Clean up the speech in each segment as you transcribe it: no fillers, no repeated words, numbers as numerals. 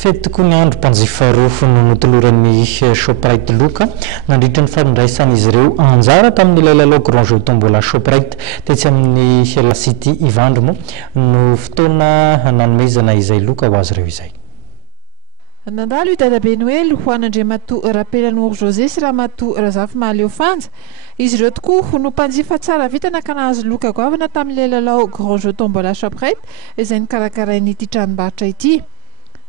Fety tokoa ny andro mpanjifa rofo no notoloran'ny Shoprite Loka nandritra ny fandraisana izy ireo anjara tamin'ny lalao Grand Jeu Tombola Shoprite tetsy amin'ny La City Ivandro moa no fotoana nanomezana izay Loka ho azy ireo izay. Nandalo Dada Benoel Juan Andriamato Rapelan'Or José sy Ramato Razafy Maleofanja izy ireo tokoa no mpanjifa tsara vita nakanazy Loka goavana tamin'ilay lalao Grand Jeu Tombola Shoprite izay nikarakarainy ity tranombarotra ity.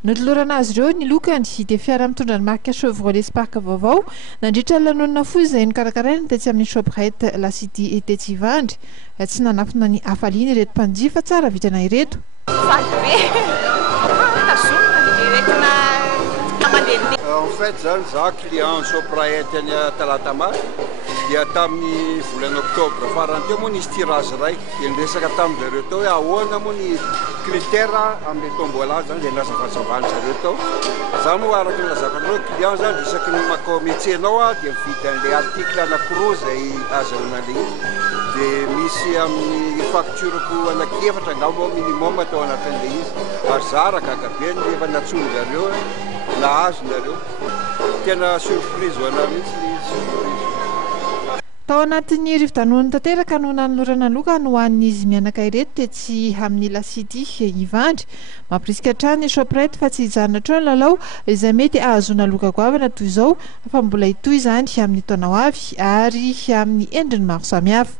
Notolorana azy ireo ny Lokany dia fiara mitondra ny marika Chevrolet Spark vaovao nandritra ny lanonana foy izay nikarakarainy tetsy amin'ny Shoprite La City tetsy Ivandry. Tsy nanafina ny hafaliana ireto mpanjifa tsara vitana ireto. En fait, zany za client Shoprite any Talatamary dia tamin'ny volana octobre farany teo moa nisy tirage ray dia niresaka tamin'izareo tao hoe ahoana moa ny critère amin'ny tombola zany dia nazavantsavany zareo tao. Za moa araka ny lazavan'ireo client zany isaky ny makao métier-nao dia mividy an'ilay article anankiroa izay azahoana an'ilay izy dia misy amin'ny factureko anankiefatra angamba minimum atao anatin'ilay izy ary za araka akabe ny efa natsony zareo nahazo nareo tena surprise ho anao mihitsy ny surprise. Tao anatin'ny rivo-tanony tanteraka no nanolorana Loka no hoan'izy mianaka ireto tetsy amin'ny La City Ivandry. Mampirisika hatrany Shoprite fa tsy hijanona hatreo ny lalao izay mety ahazoana Loka goavana toy izao fa mbola hitohy izany amin'ny taona ho avy ary amin'ny endriny maro samihafa.